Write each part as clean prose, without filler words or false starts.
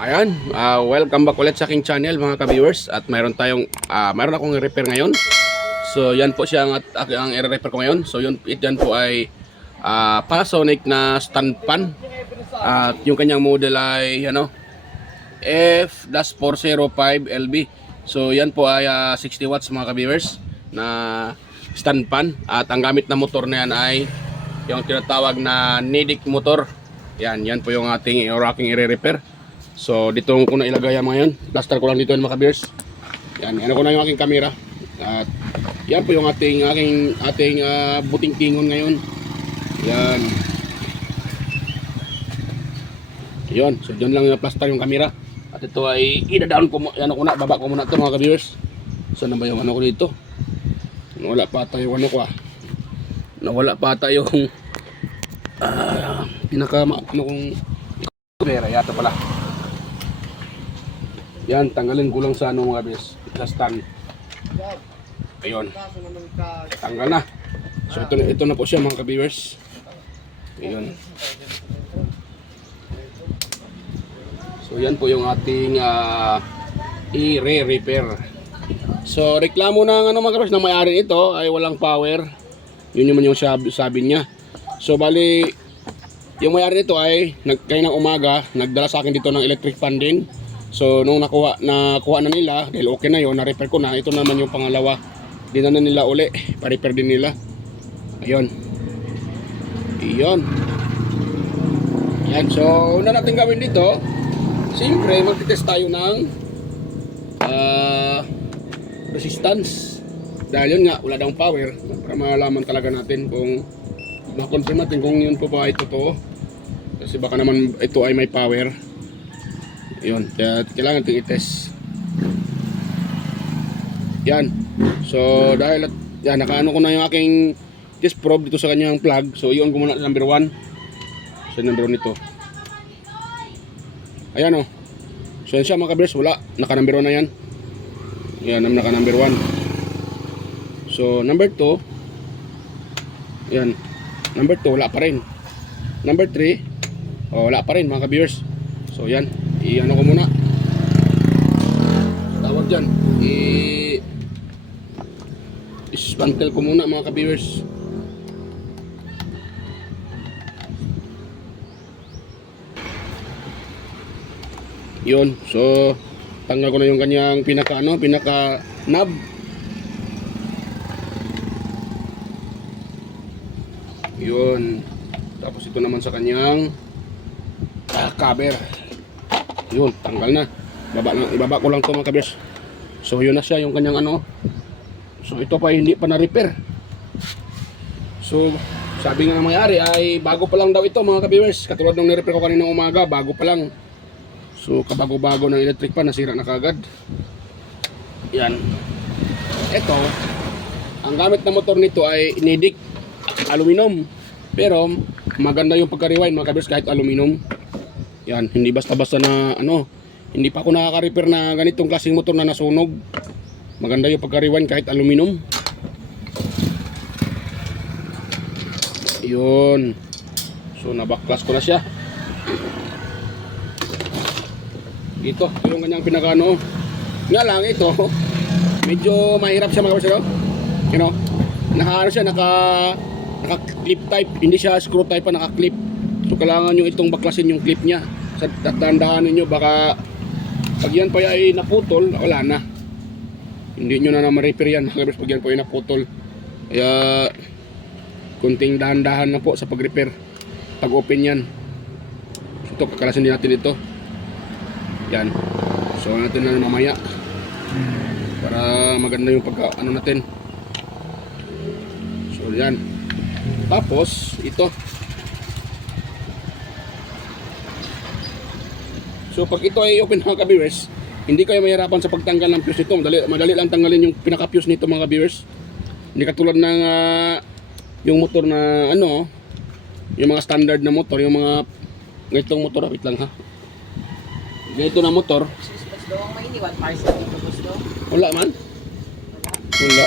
Ayan, welcome back ulit sa aking channel mga ka-viewers. At mayroon akong repair ngayon. So yan po siya ang i-repair ko ngayon. So yan po ay Panasonic na stand fan. At yung kanyang model ay F-405LB. So yan po ay 60 watts mga ka-viewers na stand fan. At ang gamit na motor na yan ay yung tinatawag na Nidec motor. Yan po yung aking i-repair. So dito ko na ilagay yan mga yun. Plaster ko lang dito yan mga ka-viewers. Yan, ano ko na yung aking camera. At yan po yung ating buting tingon ngayon. Yan. Yun, so dyan lang yung plaster yung camera. At ito ay idadaan ko baba ko muna ito mga ka-viewers. Saan na ba yung ano ko dito? Nawala pa ata yung ano ko Nawala pa ata yung kong camera yata pala. Yan, tanggalin ko lang sa mga bis. Sa stand. Ayun. Tanggal na. So ito na po siya mga ka-viewers. Ayun. So yan po yung ating i-repair. So reklamo ng mga ka-viewers na may-ari ito ay walang power. Yun naman yung sabi niya. So bali yung may-ari nito ay kaya ng umaga nagdala sa akin dito ng electric fan din. So nung nakuha na nila dahil okay na yun, na-repair ko na. Ito naman yung pangalawa. Dinan na nila uli, pa-repair din nila. Ayun. Iyon. Yan, so una natin gawin dito, siyempre magtitest tayo ng resistance. Dahil yun nga, wala daw power. Para malaman talaga natin kung ma-confirm natin kung yun po ba ay totoo. Kasi baka naman ito ay may power. Yun, kaya kailangan natin i-test. Yan. So dahil yan, nakaano ko na yung aking test probe dito sa kanyang plug. So iyon ko muna number 1. So number 1 nito. Ayan So yan siya mga ka-viewers, wala. Naka number 1 na yan. Yan, naka number 1. So number 2. Yan. Number 2 wala pa rin. Number 3 wala pa rin mga ka-viewers. So yan, i-ano ko muna. Tawag dyan, i-dismantle ko muna mga ka-viewers. Yun, so tanggal ko na yung kanyang pinaka knob. Yun. Tapos ito naman sa kanyang cover. Yun, tanggal na. Ibaba ko lang to mga ka-viewers. So yun na siya yung kanyang So ito pa hindi pa na-repair. So sabi nga ng may-ari ay bago pa lang daw ito mga ka-viewers. Katulad ng ni-repair ko kanina umaga, bago pa lang. So kabago-bago ng electric pan, nasira na kagad. Yan. Ito, ang gamit na motor nito ay Nidec aluminum. Pero maganda yung pagka-rewind mga ka-viewers kahit aluminum. Yan, hindi basta-basta na hindi pa ako nakaka-repair na ganitong klaseng motor na nasunog. Maganda yung pagka-rewind kahit aluminum. Yun. So nabaklas ko na siya. Ito, yung kanyang pinakano. Nga lang ito, medyo mahirap siya mga kapatid. Naka-clip type, hindi siya screw type pa, naka-clip. So kailangan nyo itong baklasin yung clip niya. Tatandaan ninyo baka pag yan pa ay naputol, wala na. Hindi nyo na ma-repair yan pag yan po ay naputol. Kaya kunting dahan-dahan na po sa pag-repair pag open yan. So ito, kakalasin din natin ito. Yan. So natin na mamaya para maganda yung natin. So yan. Tapos ito. So pag ito ay open mga ka-viewers, hindi kayo mahirapan sa pagtanggal ng fuse nito. Madali lang tanggalin yung pinaka-fuse nito mga ka-viewers. Hindi katulad ng yung motor na yung mga standard na motor, yung mga ganitong motor, wait lang ha. Ganito na motor. Wala man. Wala.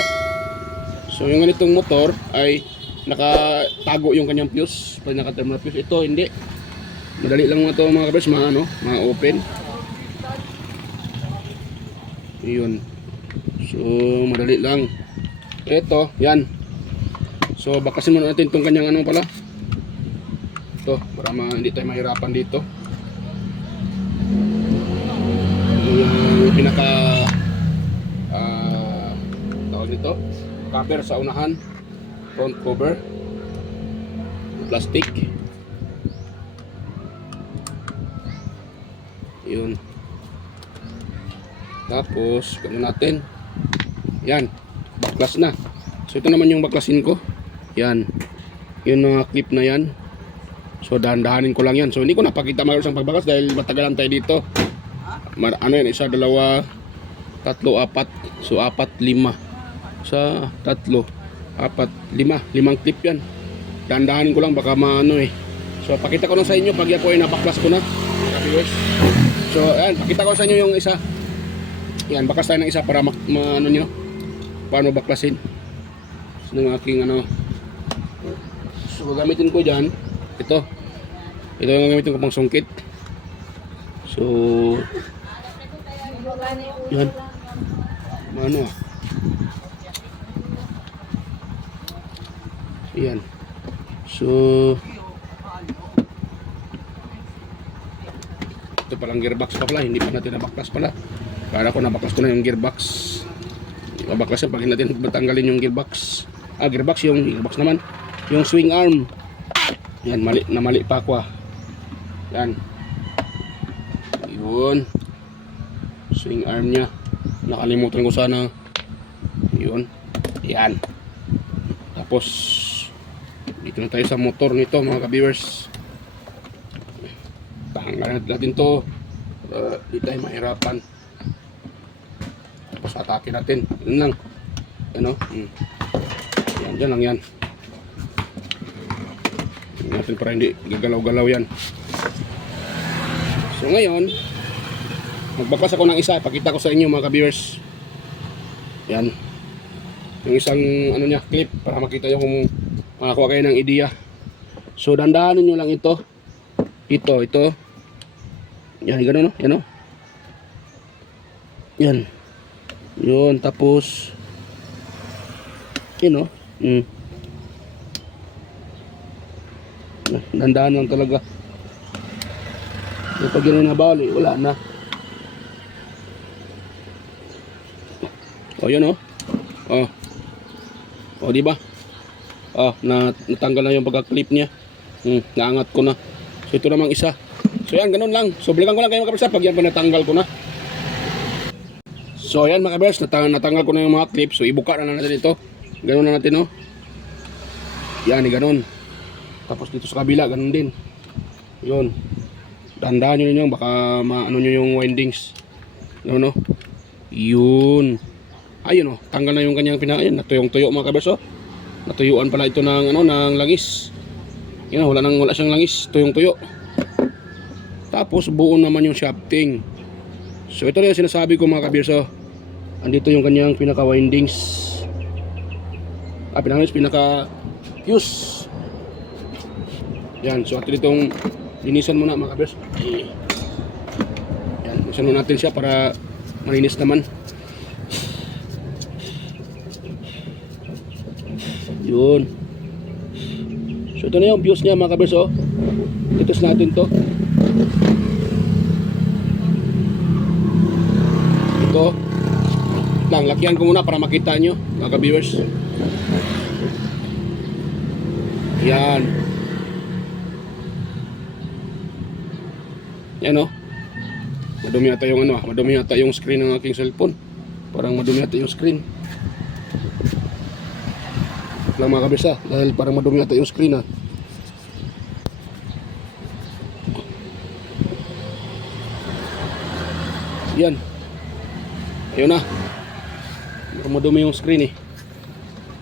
So yung ganitong motor ay nakatago yung kanyang fuse. Pag naka-terminal fuse, ito hindi. Madali lang ito mga kabers, mga open. Yun. So, madali lang. Ito, yan. So, bakasin muna natin itong kanyang ano pala. Ito, para hindi tayo mahirapan dito. Yung pinaka tawag nito, cover sa unahan, front cover, plastic. Yun. Tapos, gano'n natin. Yan. Baklas na. So, ito naman yung baklasin ko. Yan. Yung clip na yan. So, dahan-dahanin ko lang yan. So, hindi ko napakita mayroon sa pagbaklas dahil matagalan tayo dito. Ano yan? Isa, dalawa, tatlo, apat. So, apat, lima. Sa tatlo, apat, lima. Limang clip yan. Dahan-dahanin ko lang. Baka maano eh. So, pakita ko lang sa inyo pag yan po ay nabaklas ko na. So, ayan. Pakita ko sa inyo yung isa. Yan, baklas tayo ng isa para ano nyo paano baklasin ng aking ano. So gagamitin ko dyan ito yung gagamitin ko pang sungkit. So yan ano yan. So ito palang gearbox pa pala, hindi pa natin nabaklas pala. Para ko nabaklas ko na yung gearbox. Mabaklas yan pag hindi natin matanggalin yung gearbox. Gearbox, yung gearbox naman. Yung swing arm. Yan, mali pa ako ah. Yan. Yun. Swing arm nya. Nakalimutan ko sana. Yun. Yan. Tapos, dito na tayo sa motor nito mga ka-viewers. Tanggalin natin to. Di tayo mahirapan. Tapos atake natin. Yun lang. Ano? Yan, dyan lang yan. Yan natin para hindi gagalaw-galaw yan. So ngayon, magbaklas ako ng isa. Pakita ko sa inyo mga ka-viewers. Yan. Yung isang ano niya, clip para makita nyo kung makakuha kayo ng idea. So dandahanin nyo lang ito. Ito. Yan, gano'n no? Yan no? Yan. Yun, tapos yun o. Dandahan lang talaga. Pag yun na bali, wala na. O yun o. O diba? Natanggal na yung pagka-clip niya. Naangat ko na. So ito namang isa. So yan, ganun lang. So balikan ko lang kayo mga kabarsa pag yan pa natanggal ko na. So ayan mga kabers, natanggal ko na yung mga clips. So ibuka na natin ito. Ganun na natin oh. Yan, ganun. Tapos dito sa kabila, ganun din. Yun. Tandaan nyo ninyo, baka maano nyo yung windings. Ganun oh. Yun. Ayun oh, tanggal na yung kanyang pinakain. Natuyong-tuyo mga kabers oh. Natuyuan pala ito ng, ng langis. Yun oh, wala siyang langis. Tuyong-tuyo. Tapos buo naman yung shafting. So ito na yung sinasabi ko mga kabers oh. Andito yung kanyang pinaka-windings. Pinaka-fuse. Yan, so atin itong linisan muna mga kabers. Yan, linisan muna natin siya para malinis naman. Yun. So ito na yung fuse niya mga kabers oh. Titos natin to. Ito lang, lakyan ko muna para makita nyo mga ka-viewers. Yan. Yan o. Madumi yata yung madumi yata yung screen ng aking cellphone. Parang madumi yata yung screen. Lang mga ka-viewers dahil parang madumi yata yung screen Yan. Ayun na. Madumi yung screen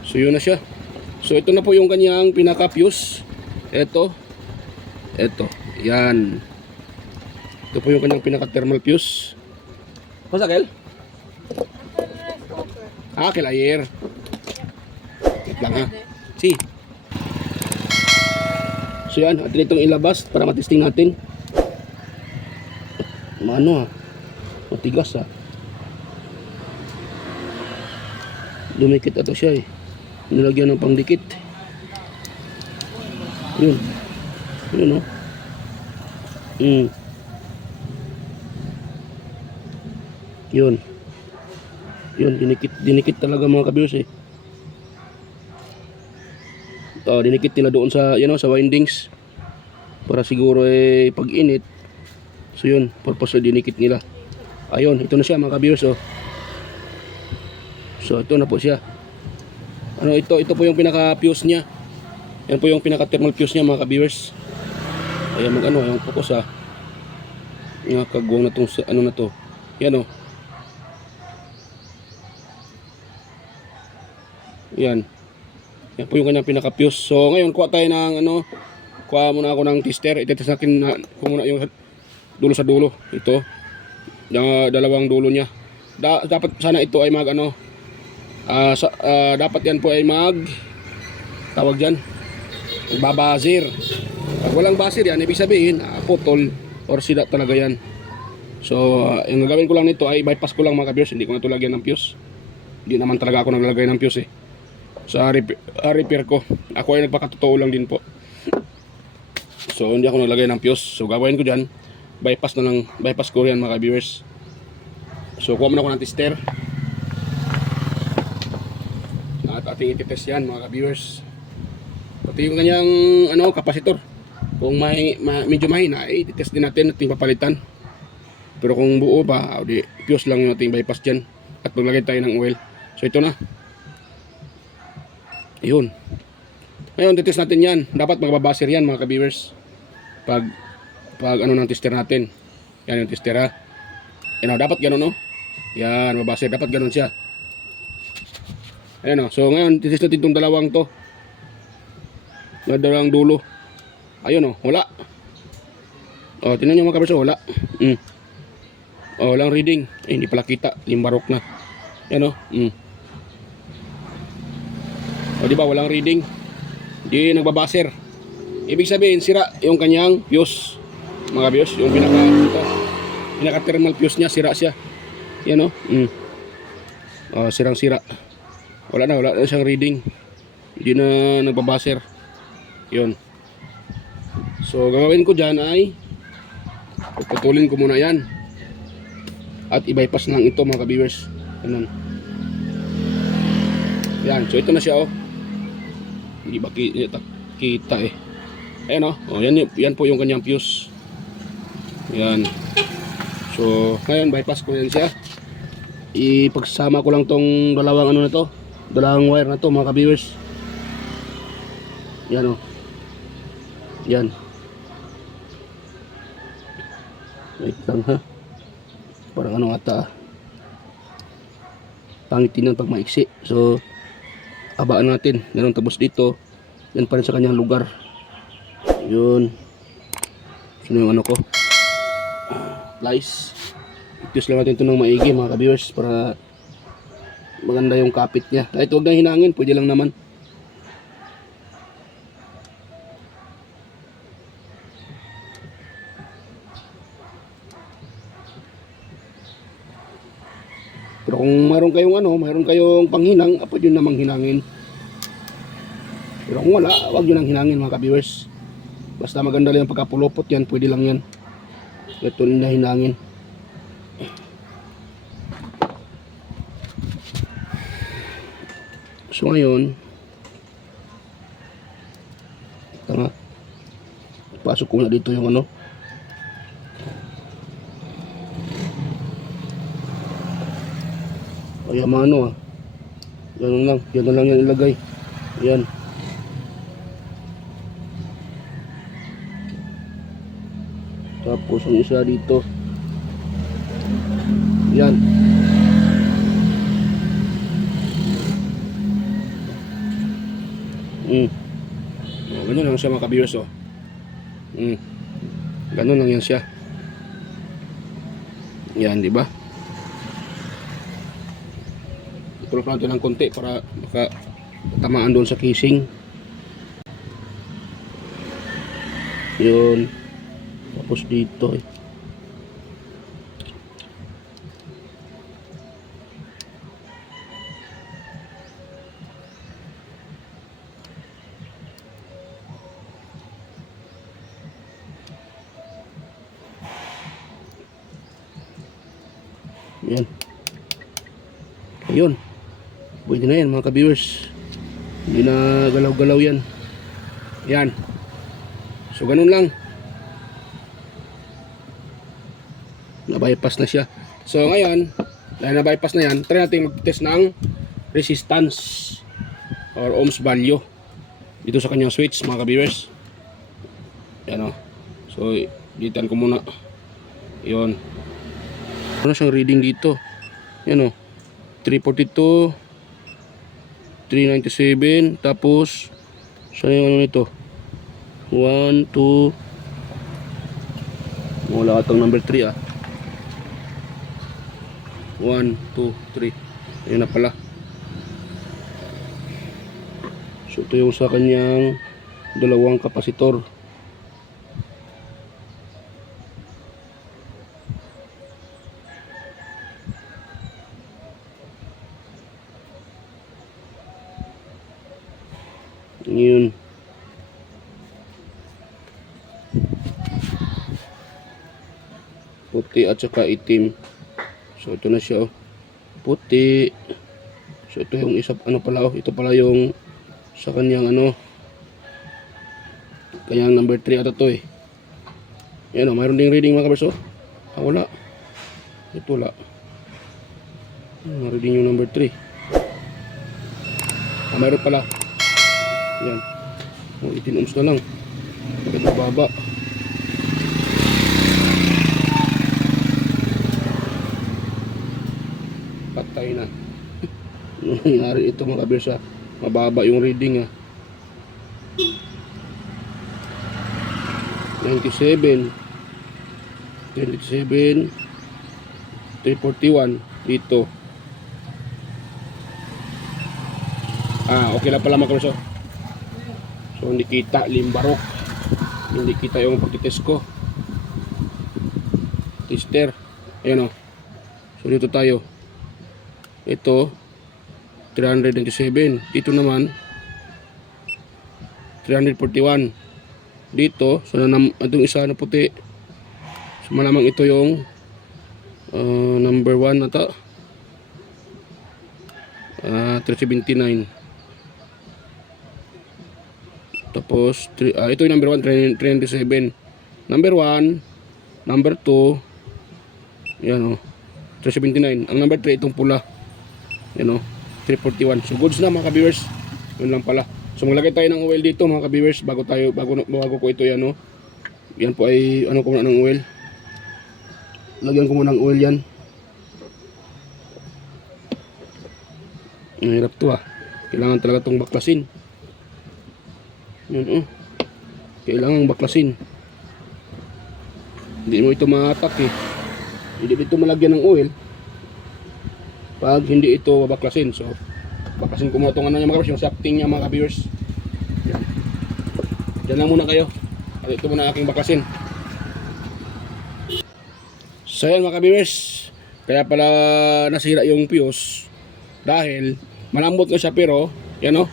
So yun na siya. So ito na po yung kanyang pinaka-fuse. Ito. Yan. Ito po yung kanyang pinaka-thermal fuse. Pasa Kel? Kelayer. Wait lang Si. So yan, atin itong ilabas para matesting natin. Matigas Dumikit ato siya eh. Nilagyan ng pangdikit. Yun. Yun oh. Yun. Yun, dinikit talaga mga ka-viewers eh. Dinikit nila doon sa, sa windings. Para siguro eh, pag init. So yun, purpose na dinikit nila. Ayun, ito na siya mga ka-viewers oh. So ito na po siya. Ito po yung pinaka-fuse niya. Yan po yung pinaka-thermal fuse niya mga ka-viewers. Ayan yung focus ah. Nga kagwang na tong na to. Yan oh. Yan. Yan po yung kanyang pinaka-fuse. So ngayon kuha tayo ng kuha muna ako ng tester. Itetest natin na kung muna yung dulo sa dulo. Ito. Yung dalawang dulo niya. Dapat sana ito ay dapat yan po ay tawag dyan, babazir. Pag walang buzzer yan, ibig sabihin putol or sira talaga yan. So yung gagawin ko lang nito ay bypass ko lang mga ka-viewers. Hindi ko na ito lagyan ng fuse. Hindi naman talaga ako naglalagay ng fuse eh. Sa repair ko, ako ay nagpakatotoo lang din po. So hindi ako naglagay ng fuse. So gagawin ko dyan, bypass ko yan mga ka-viewers. So kuha muna ako ng tester at ating ititest yan mga ka-viewers. Pati yung kanyang kapasitor, kung medyo mahina ay ititest din natin, ating papalitan. Pero kung buo pa, fuse lang yung ating bypass dyan at maglagay tayo ng oil. So ito na. Yun. Ngayon titest natin yan. Dapat magbabaser yan mga ka-viewers. Pag ng tester natin. Yan yung tester ha. Dapat ganun Yan, mabaser. Dapat ganun siya. Ayan so ngayon titest natin itong dalawang to. Dalawang dulo. Ayun wala. Tingnan nyo mga ka-viewers, wala. Walang reading. Hindi pala kita, limbarok na. Yan diba walang reading, di nagbabaser. Ibig sabihin sira yung kanyang fuse mga viewers. Yung pinaka thermal fuse niya, sira siya. Yan sirang sira. Wala na siyang reading, hindi na nagbabaser. Yun. So gagawin ko dyan ay puputulin ko muna yan at i-bypass lang ito mga ka-viewers. Yan, so ito na siya hindi ba kita eh. Ayan yan po yung kanyang fuse. Yan. So ngayon bypass ko yan siya. Ipagsama ko lang tong dalawang dalawang wire na to mga ka-viewers. Yan yan. Wait lang ha. Parang ata pangit din pag maiksi. So abaan natin. Ganun, tapos dito yan pa rin sa kanyang lugar. Yun. Sino yung ko plies. Itus lang natin ito ng maigi mga ka-viewers para maganda yung kapit niya. Kahit huwag na hinangin, pwede lang naman. Pero kung mayroon kayong panghinang, pwede yun namang hinangin. Pero kung wala, wag yun ang hinangin mga ka-viewers. Basta maganda lang yung pagkapulupot yan, pwede lang yan. Ito na hinangin. So ngayon, pasok ko na dito yung ay mano ganun lang yan ilagay. Yan. Tapos ang isa dito. Yan. Ganun lang siya mga ka-viewers ganun lang yan siya. Yan, di ba? Tulog natin ng konti para makatamaan doon sa casing. Yun. Tapos dito Yan. Ayun. Pwede na yan mga ka-viewers. Hindi na galaw-galaw yan. Yan. So ganun lang. Na-bypass na siya. So ngayon, dahil na-bypass na yan, try natin mag-test ng resistance or ohms value dito sa kanyang switch mga ka-viewers. Yan o. So ditan ko muna. Yun. Ano siyang reading dito? Yan o. 342 397. Tapos saan yung ano nito? 1, 2. Wala katong number 3 ah. 1, 2, 3. Ayun na pala. So ito yung sa kanyang dalawang kapasitor. Yun. Puti at saka itim. So ito na siya oh. Puti. So ito yung isa ano pala oh. Ito pala yung sa kanyang ano. Kanyang number 3 ata to eh. Yan oh, mayroon ding reading mga kabers oh. Ah wala. Ito wala. Reading yung number 3. Ah mayroon pala. Yan. Oh, 18 ohms na lang. Bakit mababa? Patay na. Nangyari ito mga kabirsa. Mababa yung reading ah. 97 341 dito. Ah, okay lang pala mga kabirsa. So hindi kita limbarok. Hindi kita yung pagtitest ko. Tester. Ayan o. So dito tayo. Ito 397. Dito naman 341. Dito so itong isa na puti. So malamang ito yung number 1 ata. 379. Tapos ito yung number 1 397. Number 1, number 2. Yan oh. 379. Ang number 3 itong pula. Yan oh. 341. So goods na mga ka-viewers. Yun lang pala. So maglagay tayo ng oil dito mga ka-viewers bago ko ito yan oh. Yan po ay ano ko muna ng oil. Lagyan ko muna ng oil yan. Mahirap to ah. Kailangan talaga itong baklasin. Yan oh. Kailangan baklasin. Hindi mo ito ma-attack eh. Hindi dito malagyan ng oil pag hindi ito baklasin. So baklasin ko muna itong ano niya mga kabers, yung shafting niya mga ka-viewers. Yan. Diyan lang muna kayo. At ito muna aking baklasin. So yan mga ka-viewers. Kaya pala nasira yung fuse dahil malambot na siya pero yan oh.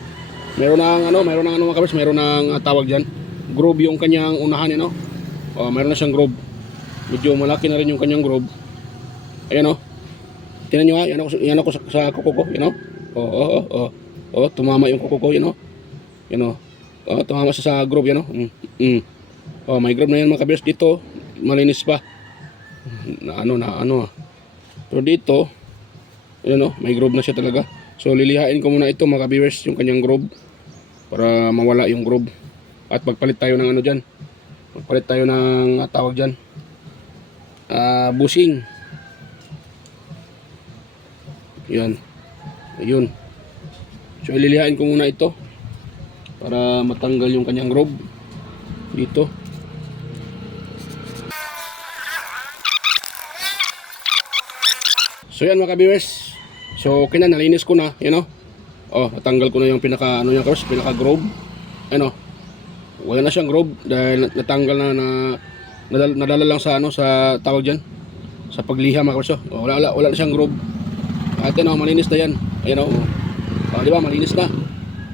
Meron ng mga kabers, meron ng tawag diyan, groove yung kanyang unahan no. Oh, meron na siyang groove. Medyo malaki na rin yung kanyang groove. Ayan oh. Tingnan niyo ha, yan ako sa kuko ko, you know. Oh, tumama yung kuko ko, you know. Yan oh. Oh, tumama siya sa groove, yan oh. Oh, may groove na yan mga kabers dito. Malinis pa. Na ano. Pero dito, yan oh, may groove na siya talaga. So lilihain ko muna ito mga ka-viewers, yung kanyang groove para mawala yung groove. At magpalit tayo ng ano dyan. Magpalit tayo ng tawag dyan, bushing. Yan. Ayun. So ililihain ko muna ito para matanggal yung kanyang groove dito. So yan mga ka-viewers. So okay na, nalinis ko na, you know. Oh, natanggal ko na yung pinaka ano niya, pinaka groove. Ano? Wala na siyang groove dahil natanggal na nadala lang sa ano sa tawag diyan. Sa pagliha mga kabers. Oh, wala na siyang groove. At ano, malinis na yan. Ayun oh. Oh, di ba? Malinis na.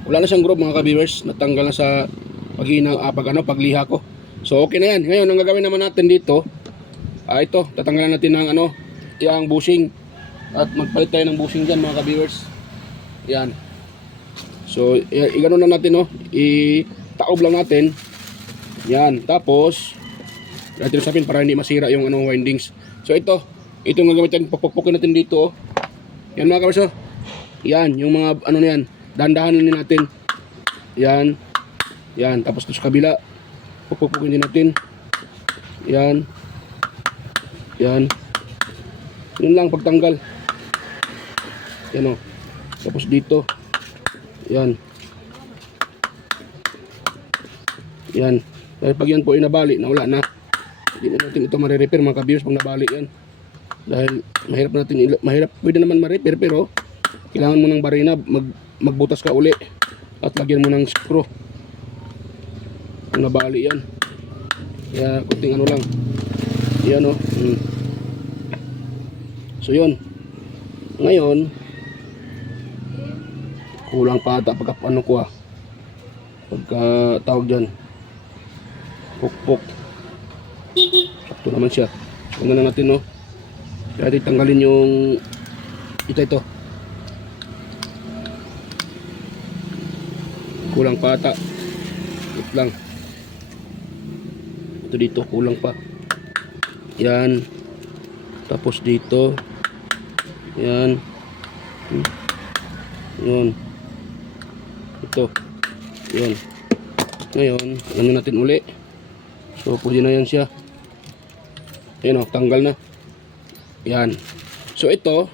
Wala na siyang groove mga ka-viewers. Natanggal na sa pagliha ko. So okay na yan. Ngayon ang gagawin naman natin dito, ito, tatanggalan natin ng ano, yung bushing. At magpalit tayo ng bushing dyan mga ka-viewers. Yan. So, i-gano na natin, no? I-taob lang natin. Yan. Tapos, natin usapin para hindi masira yung ano, windings. So, ito yung gagamitin. Pupukpukin natin dito, oh. Yan mga ka-viewers, oh. Yan. Yung mga, ano na yan. Dahan-dahanin natin. Yan. Yan. Tapos, ito sa kabila. Pupukpukin din natin. Yan. Yan. Yun lang, pagtanggal. Yan, o. Tapos dito. Yan. Yan. Dahil pag yan po ay nabali, nawala na. Hindi na natin ito marirepair mga ka-viewers pag nabali yan. Dahil mahirap pwede naman ma-repair, pero kailangan mo ng barina, magbutas ka uli. At lagyan mo ng screw. Kung nabali yan. Kaya kunting ano lang. Yan, o. So yun. Ngayon, kulang pa ata pagka ano ko pagka tawag dyan, pukpok. Sakto naman siya. So na natin, no. Kaya tanggalin yung ito. Kulang pa ata. Ito lang. Ito dito kulang pa. Yan. Tapos dito. Yan. Yun. Ito. Yun. Ngayon, ano natin uli. So, pwede na yan siya. Yan, o, tanggal na. Yan. So, ito,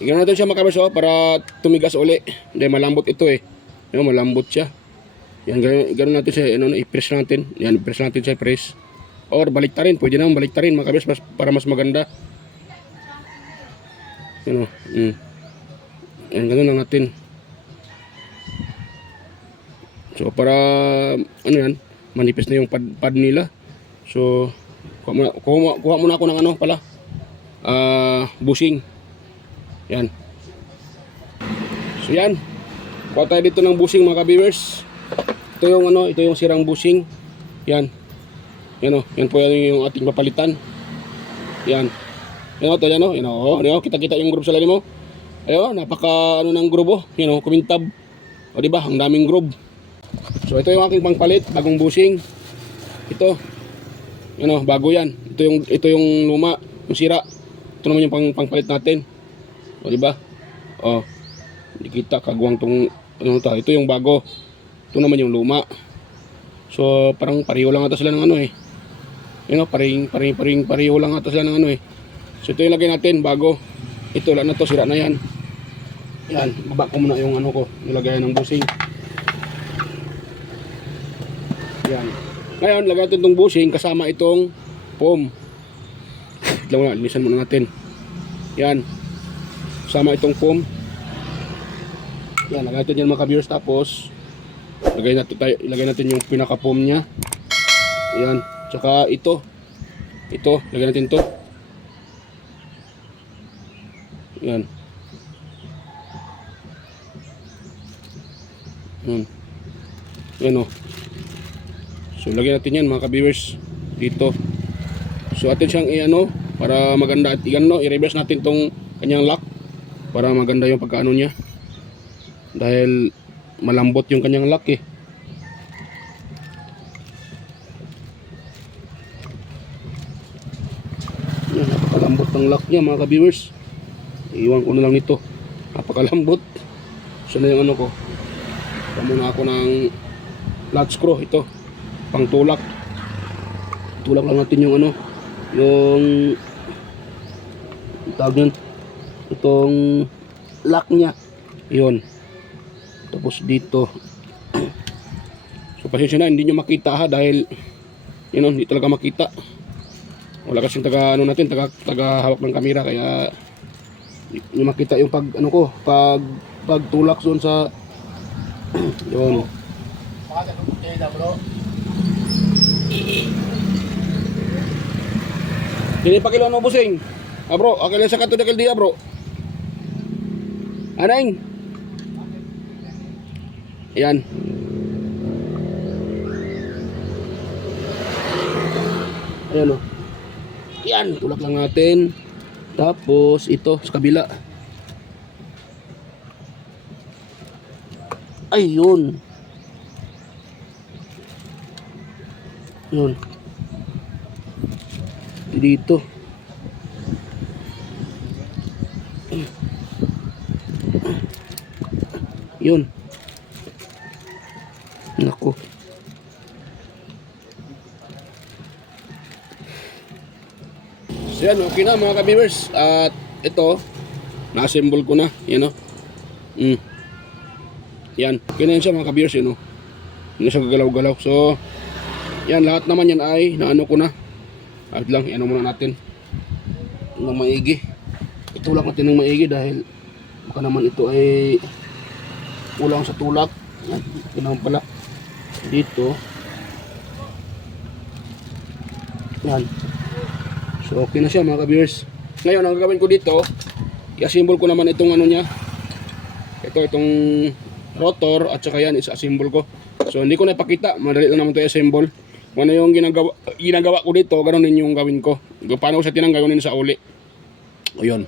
igyan natin siya makabaso para tumigas uli. Hindi, malambot ito eh. Yan, malambot siya. Yan, ganoon natin siya. Ano, i-press natin. Yan, i-press natin siya, press. Or, baliktarin. Pwede naman baliktarin, makabas, para mas maganda. Yan, o. Yan, ganoon lang natin. So, para, ano yan, manipis na yung pad nila. So, kuha muna ako ng ano pala, bushing. Yan. So, yan. Kuha tayo dito ng bushing mga ka-viewers. Ito yung ano, ito yung sirang bushing. Yan. Yan, o. Yan po yung ating papalitan. Yan. Yan, o. Ito yan, o. Yan, o. Yan, o. Kita-kita yung groove sa lalim mo. Ayun, napaka ano ng groove, o. Yan, o. Kumintab. O, diba? Ang daming groove. So ito yung aking pangpalit, bagong bushing. Ito. Ano, bago 'yan. Ito yung luma, yung sira. Ito naman yung pangpalit natin. O di ba? Oh. Hindi kita kagwang tong ano to. Ito yung bago. Ito naman yung luma. So parang pareho lang ata sila ng ano eh. You know, pareho lang ata sila ng ano eh. So ito yung lagay natin bago. Ito lang na to, sira na 'yan. Yan, baba ko muna yung ano ko, nilagayan ng bushing. Yan. Ngayon, lagyan natin itong bushing kasama itong foam. Lang muna, linisan muna natin. Yan. Kasama itong foam. Yan, lagyan natin yan mga ka-viewers. Tapos, ilagay natin yung pinaka-foam niya. Yan. Tsaka ito. Ito, lagyan natin ito. Yan. Yan o. So lagyan natin yan mga ka-viewers dito. So atin siyang i-ano para maganda at i-reverse natin tong kanyang lock para maganda yung pagkaano niya. Dahil malambot yung kanyang lock eh. Yan, napakalambot ng lock niya mga ka-viewers. Iiwan ko na lang nito. Napakalambot. So na yung ano ko. Muna ako ng flat screw ito. Pang tulak. Tulak lang natin yung ano, yung tawag nun, itong lock niya. Yun. Tapos dito. So pasensya na, hindi nyo makita ha, dahil yun, hindi talaga makita. Wala kasing taga ano natin, taga hawak ng kamera, kaya hindi makita yung pag ano ko, pag tulak doon sa yun. Dili pa kilo no busing. Bro, akala sa kato dakil dia, bro. Aneng? Yan. Ayan o. Yan, tulak lang natin. Tapos ito sa kabila. Ayun. Yun. Dito. Yun. Naku. So yan, okay na mga ka-viewers. At ito, na-assemble ko na. Yan o. Yan. Okay na yan siya mga ka-viewers. Yan o. Hindi siya gagalaw-galaw. So, yan. Lahat naman yan ay naano ko na. At lang, ano muna natin. Ng maigi. Itulak natin ng maigi dahil baka naman ito ay kulang sa tulak. Yan. Ito naman pala. Dito. Yan. So okay na siya mga ka-viewers. Ngayon ang gagawin ko dito, i-assemble ko naman itong ano niya. Itong rotor at saka yan is-assemble ko. So hindi ko na ipakita, madali lang naman ito i-assemble. Kung ano yung ginagawa ko dito, ganoon din yung gawin ko. Paano ko siya tinanggal yun sa uli. O yun.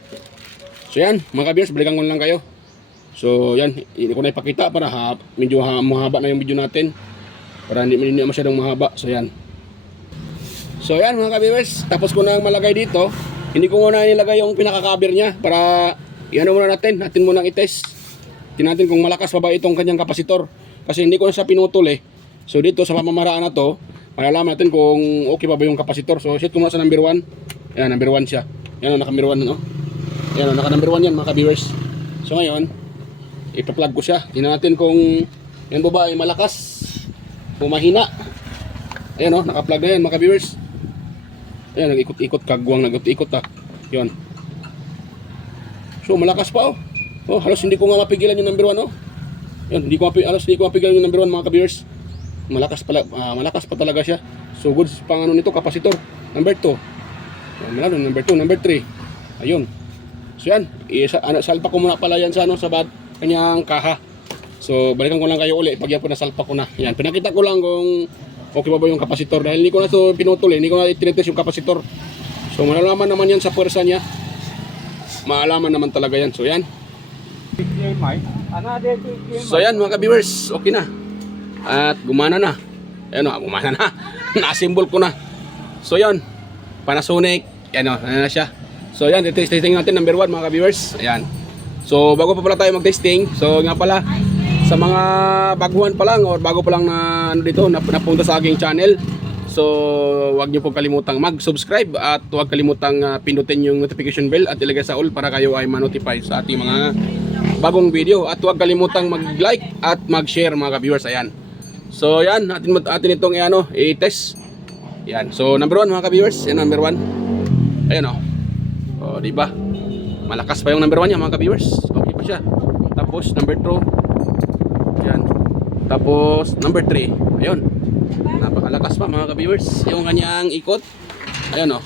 So yan mga ka-viewers, balikan ko lang kayo. So yan, hindi ko na ipakita para medyo mahaba na yung video natin. Para hindi masyadong mahaba. So yan. So yan mga ka-viewers, tapos ko na malagay dito. Hindi ko muna nilagay yung pinaka-cover niya para i-ano muna natin muna i-test. Tingnan natin kung malakas pa ba itong kanyang kapasitor. Kasi hindi ko na siya pinutol eh. So dito sa pamamaraan na to, malalaman natin kung okay pa ba yung kapasitor. So set ko muna sa number 1. Ayan, number 1 siya. Ayan, naka-number 1 no? Ayan, naka-number 1 yan mga ka-viewers. So ngayon, ipa-plug ko siya. Tingnan natin kung yan ba ay malakas o mahina. Ayan o, naka-plug na yan mga ka-viewers. Ayan, nag-ikot-ikot, kagwang nag-ikot ah. Yun. So, malakas pa oh. Oh, halos hindi ko nga mapigilan yung number 1 oh. Yun, halos hindi ko mapigilan yung number 1 mga ka-viewers. Malakas pa talaga siya. So, good pang ano nito, kapasitor. Number 2. Number 2, number 3. Ayun. So, yan. Salpa ko muna pala yan sa kanyang kaha. So, balikan ko lang kayo uli. Pag yan po nasalpa ko na. Yan, pinakita ko lang kung okay ba yung kapasitor dahil hindi ko na ito pinutol hindi ko na itinitest yung kapasitor. So malalaman naman yan sa puwersa niya. Maalaman naman talaga yan. So yan. So yan mga ka-viewers, okay na. At gumana na. Ayan o, gumana na. Na-assemble ko na. So yan. Panasonic. Ayan o, na siya. So yan, testing natin number 1 mga ka-viewers. Ayan. So bago pa pala tayo mag-testing. So nga pala, sa mga baguhan pa lang o bago pa lang na dito napunta sa aking channel, so wag niyo pong kalimutang mag-subscribe at wag kalimutang pindutin yung notification bell at ilagay sa all para kayo ay ma-notify sa ating mga bagong video at wag kalimutang mag-like at mag-share mga ka-viewers. Ayan. So yan, atin itong i-test. Yan. So number 1 mga ka-viewers, yan number 1. Ayan oh. O di ba? Malakas pa yung number 1 niya mga ka-viewers. Okay pa siya. Tapos number 2. Yan. Tapos number 3. Ayun. Napakalakas pa mga ka-viewers yung kanyang ikot. Ayun oh.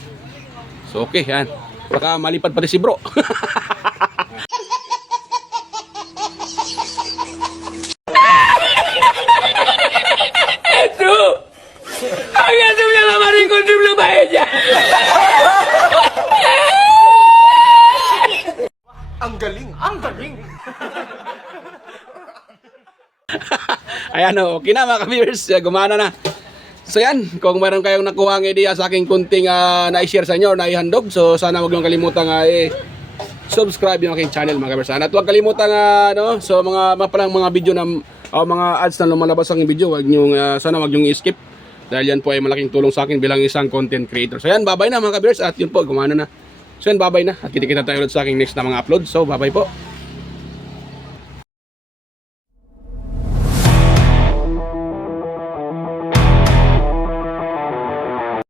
So okay yan. Baka malipad pa rin si bro. Ito. Ang ato niya naman rin kung lumabay niya. Ang galing! Ang galing! Ayan o, okay na mga ka-viewers, gumana na. So yan, kung meron kayong nakuha ang idea sa aking kunting na-share sa inyo, na-ihandog, so sana huwag niyong kalimutan subscribe yung aking channel mga ka-viewers. At huwag kalimutan so mga video na mga ads na lumalabas sa aking video, sana huwag niyong i-skip. Dahil yan po ay malaking tulong sa akin bilang isang content creator. So yan, bye-bye na mga ka-viewers at yun po, gumana na. So yan, bye-bye na at kita tayo ulit sa aking next na mga upload. So bye-bye po.